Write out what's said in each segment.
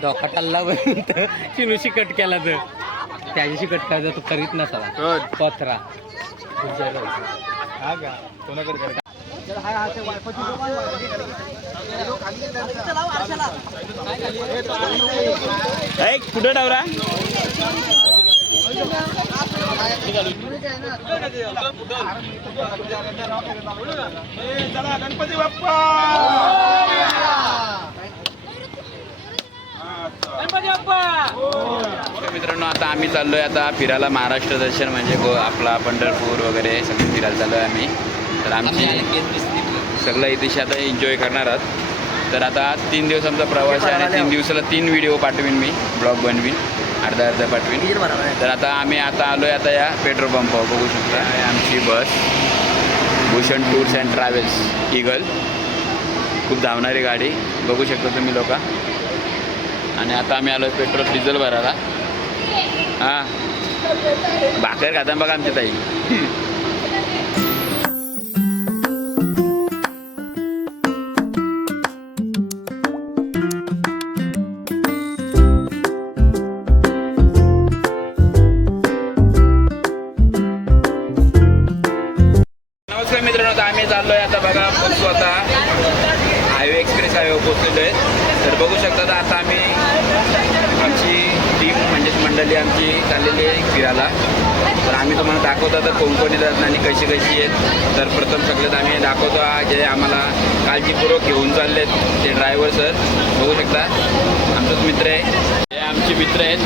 डोका टाळला शिनुशी कट केला तर त्याच्याशी कट करायचा तो करीत नसावा पत्रा कुठं डावरा गणपती बाप्पा मित्रांनो आता आम्ही चाललोय आता फिरायला महाराष्ट्र दर्शन म्हणजे आपला पंढरपूर वगैरे सगळं फिरायला चाललोय आम्ही तर आमची सगळं इतिहास आता एन्जॉय करणार आहात तर आता 3 दिवस आमचा प्रवास आहे आणि 3 दिवसाला 3 व्हिडिओ पाठवीन मी ब्लॉग बनवीन अर्धा पाठवीन तर आता आम्ही आलोय आता या पेट्रोल पंपावर बघू शकता आमची bus Bhushan tours and travels eagle खूप धावणारी गाडी बघू शकता तुम्ही लोक आणि आता आम्ही आलोय पेट्रोल डिझेल भरायला हां भाकर खाता बघा आमच्या ताई नमस्कार मित्रांनो आम्ही चाललोय आता बघा पोचतो आता हायवे एक्सप्रेस हायवे पोचलेलो आहे तर बघू शकता आता आम्ही आमची टीम म्हणजेच मंडळी आमची चाललेली आहे फिरायला तर आम्ही तुम्हाला दाखवतो आता कोण येतात आणि कशी आहेत तर प्रथम सगळ्यात आम्ही दाखवतो जे आम्हाला काळजीपूर्वक घेऊन चाललेत ते ड्रायव्हर सर बघू शकता आमचाच मित्र आहे हे आमचे मित्र आहेत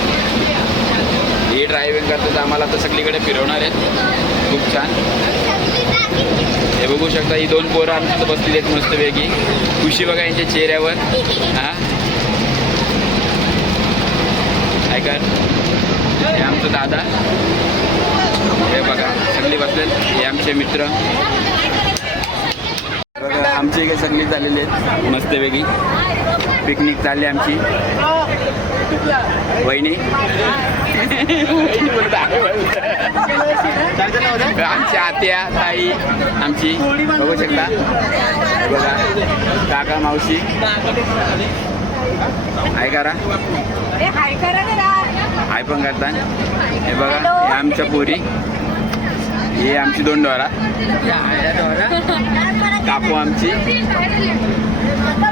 हे ड्रायव्हिंग करतात आम्हाला आता सगळीकडे फिरवणार आहेत खूप छान हे बघू शकता ही 2 पोरं आमच्या बसलेली आहेत मस्तपैकी खुशी बघा यांच्या चेहऱ्यावर हां ऐका हे आमचं दादा हे बघा सगळी बसलेत हे आमचे मित्र बघा आमची इकडे सगळी चाललेली आहेत मस्तपैकी पिकनिक चालली आमची वहिनी आमची आत्या ताई आमची बघू शकता बघा काका मावशी हाय करा हाय पण करता हे बघा हे आमच्या पोरी हे आमची 2 डोरा काकू आमची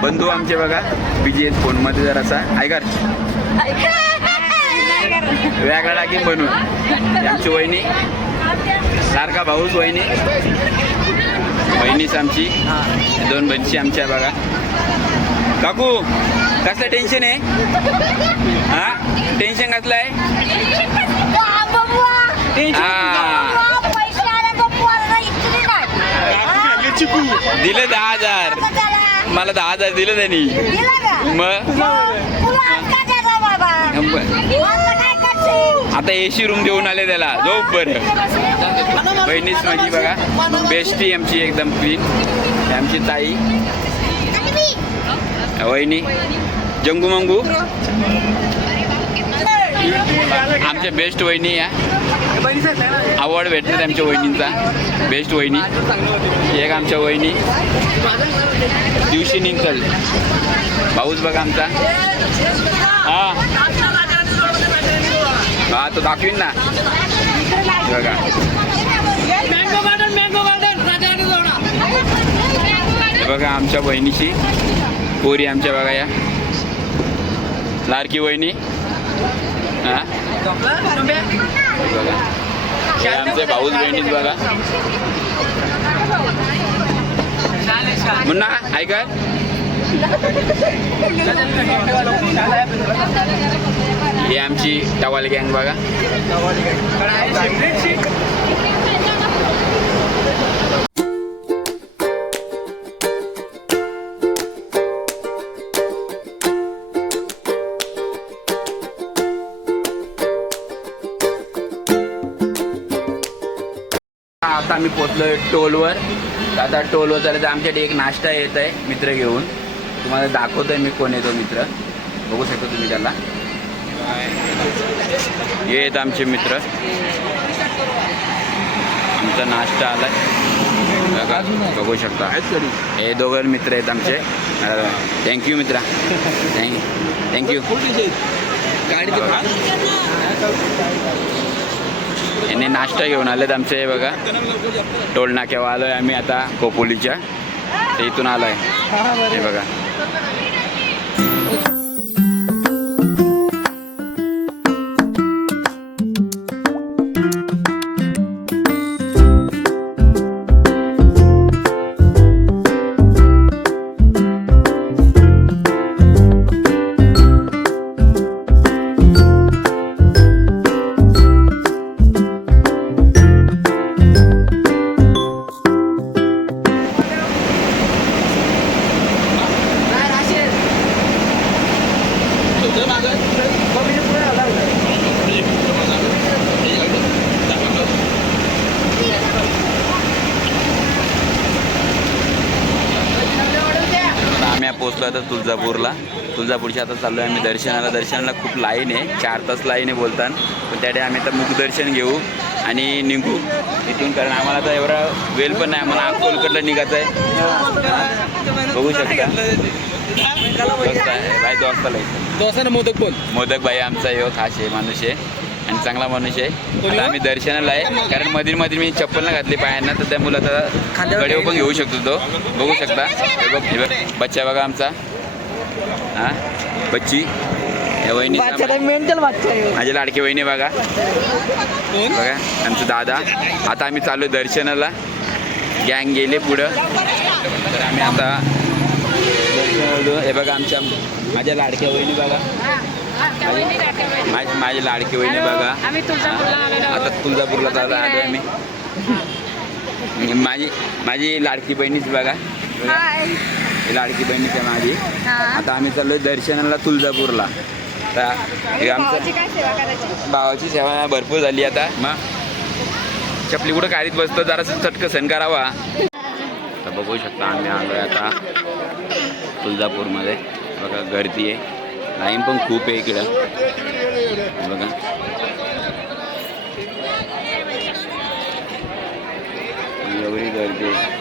बंधू आमचे बघा बिजी आहेत फोनमध्ये जरासा ऐका वेगळा टाकीन बनून आमची वहिनी सारखा भाऊच वहिनी बहिणीच आमची 2 बहिणीची आमच्या बघा काकू कसलं टेन्शन आहे हा टेन्शन कसलं आहे दिलं 10,000 मला 10,000 दिलं त्यांनी मग आता एसी रूम देऊन आले त्याला झोप बरं बहिणीच माझी बघा बेस्टी आमची एकदम क्लीन आमची ताई वहिनी जंगू मंगू आमच्या बेस्ट वहिनी या अवॉर्ड भेटतात आमच्या वहिनींचा बेस्ट वहिनी एक आमच्या वहिनी दिवशी निघल भाऊच बघा आमचा हा तो दाखवीन ना बघा बघा आमच्या बहिणीची पोरी आमच्या बघा या लाडकी वहिनी हा बघा आमचे भाऊच बहिणीच बघा मुन्ना ऐका ही आमची टवाल गँग बघा आता आम्ही पोचलोय टोलवर आता टोलवर चालत आमच्याकडे एक नाश्ता येत आहे मित्र घेऊन तुम्हाला दाखवतोय मी कोण येतो मित्र बघू शकतो तुम्ही त्याला हे आहेत आमचे मित्र आमचा नाश्ता आलाय बघा बघू शकता हे दोघं मित्र आहेत आमचे. थँक्यू मित्रा, थँक्यू. यांनी नाश्ता घेऊन आलेत आमचे बघा. टोल नाक्यावर आलोय आम्ही आता खोपोलीच्या, ते इथून आलोय हे बघा. आम्ही पोहोचलो आता तुळजापूरच्या आता चाललो आहे आम्ही दर्शनाला खूप लाईन आहे, 4 तास लाईन आहे बोलताना. पण त्यासाठी आम्ही आता मुखदर्शन घेऊ आणि निघू इथून, कारण आम्हाला आता एवढा वेळ पण नाही, आम्हाला अक्कलकोटला निघायचं आहे. बघू शकता भाई दोस्ताला मोदक भाई आमचा यो खास आहे माणूस आहे आणि चांगला माणूस आहे. आता आम्ही दर्शनाला आहे, कारण मध्ये मी चप्पल न घातली पायांना, तर त्या मुलाचा गडीवर पण घेऊ शकतो तो. बघू शकता हे बघ बच्चा बघा आमचा, हा बच्ची या वहिनी, माझे लाडके वहिनी बघा बघा आमचा दादा. आता आम्ही चालू दर्शनाला, गँग गेले पुढं, तर आम्ही आता हे बघा माझ्या लाडक्या वहिनी बघा, माझी लाडकी वहिनी बघा. आता तुळजापूरला चालू आलो आम्ही. माझी लाडकी बहिणीच बघा, लाडकी बहिणीच आहे माझी. आता आम्ही चाललोय दर्शनाला तुळजापूरला. तर हे आमचं भावाची सेवा भरपूर झाली. आता मग चपली कुठं काढीत बसतो, जरासं चटकं सण करावा. तर बघू शकता आम्ही आलोय आता तुळजापूरमध्ये बघा. गर्दी आहे, लाईन पण खूप आहे इकडं बघा. एवढी गर्दी आहे.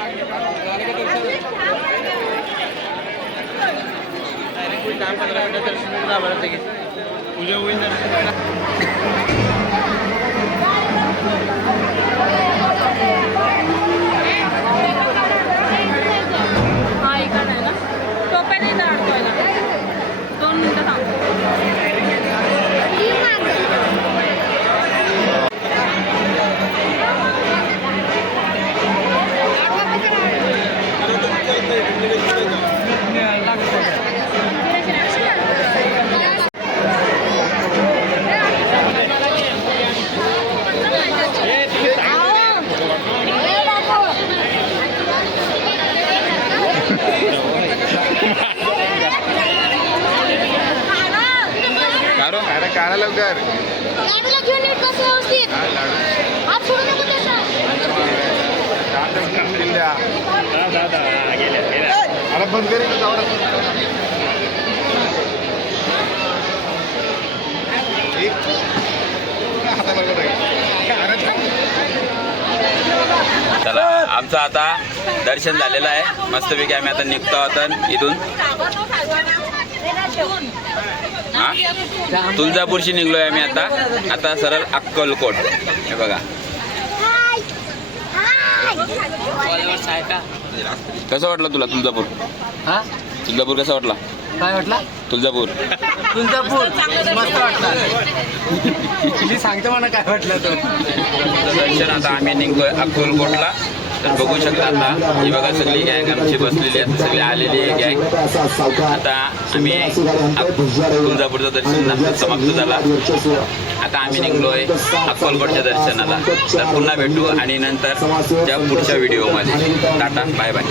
काढा लवकर. बंद करेल चला, आमचं आता दर्शन झालेलं आहे मस्तपैकी. आम्ही आता निघतो आता इथून. हा तुळजापूरशी निघलोय आम्ही आता सरळ अक्कलकोट. हे बघा कसं वाटलं तुला तुळजापूर? हा तुळजापूर कसं वाटला? काय वाटला? तुळजापूर मस्त वाटला. मी सांगतो मला काय वाटलं तो. दर्शन आता आम्ही निघतोय अक्कलकोटला. तर बघू शकता आता ही बघा सगळी गँग आमची बसलेली आहे, सगळी आलेली आहे गँग. आता आम्ही तुळजापूरचं दर्शन समाप्त झाला. आता आम्ही निघलोय अक्कलकोटच्या दर्शनाला. तर पुन्हा भेटू आणि नंतर त्या पुढच्या व्हिडिओमध्ये. Tata bye bye.